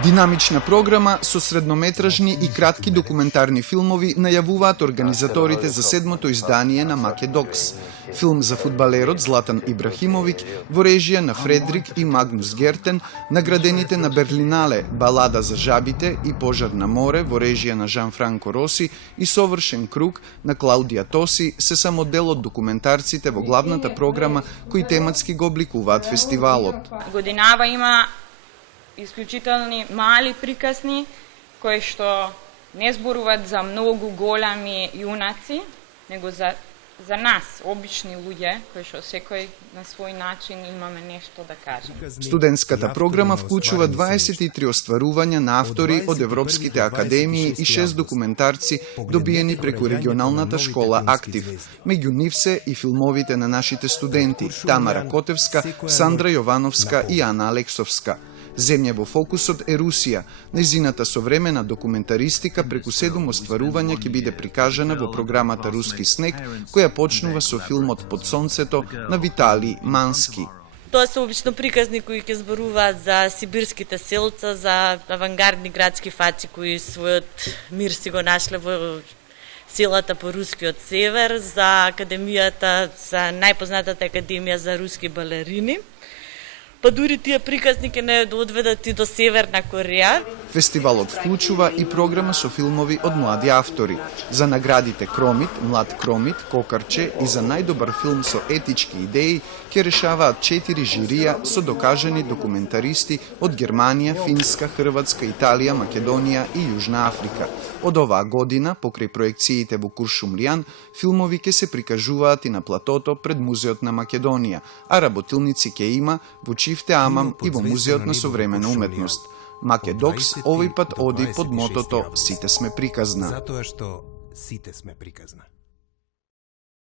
Динамична програма со среднометражни и кратки документарни филмови најавуваат организаторите за 7-то издание на Македокс. Филм за фудбалерот Златан Ибрахимовиќ во режија на Фредрик и Магнус Гертен, наградените на Берлинале Балада за жабите и Пожар на море во режија на Жан Франко Роси и Совршен круг на Клаудија Тоси се само дел од документарците во главната програма кои тематски го обликуваат фестивалот. Годинава има исклучителни мали приказни кои што не зборуваат за многу големи јунаци, него за нас, обични луѓе, кои што секој на свој начин имаме нешто да кажем. Студентската програма вклучува 23 остварувања на автори од европските академии и 6 документарци добиени преку регионалната школа Актив. Меѓу нив се и филмовите на нашите студенти Тамара Котевска, Сандра Јовановска и Ана Алексовска. Земја во фокусот е Русија. Нејзината современа документаристика преку 7 остварувања ќе биде прикажана во програмата Руски снег, која почнува со филмот Под сонцето на Виталий Мански. Тоа се обично приказни кои ќе зборуваат за сибирските селца, за авангардни градски фаци кои својот мир си го нашле во селата по рускиот север, за академијата, за најпознатата академија за руски балерини. Па дури тие приказни ќе не одведат и до Северна Кореја. Фестивалот вклучува и програма со филмови од млади автори. За наградите Кромит, Млад Кромит, Кокарче и за најдобар филм со етички идеи ќе решаваат 4 жирија со докажани документаристи од Германија, Финска, Хрватска, Италија, Македонија и Јужна Африка. Од оваа година, покрај проекциите во Куршумлијан, филмови ќе се прикажуваат и на платото пред Музеот на Македонија, а работилници ќе има во Чифте Амам и во Музеот на современа уметност. Македокс овој пат оди под мотото Сите сме приказна. Затоа што сите сме приказна.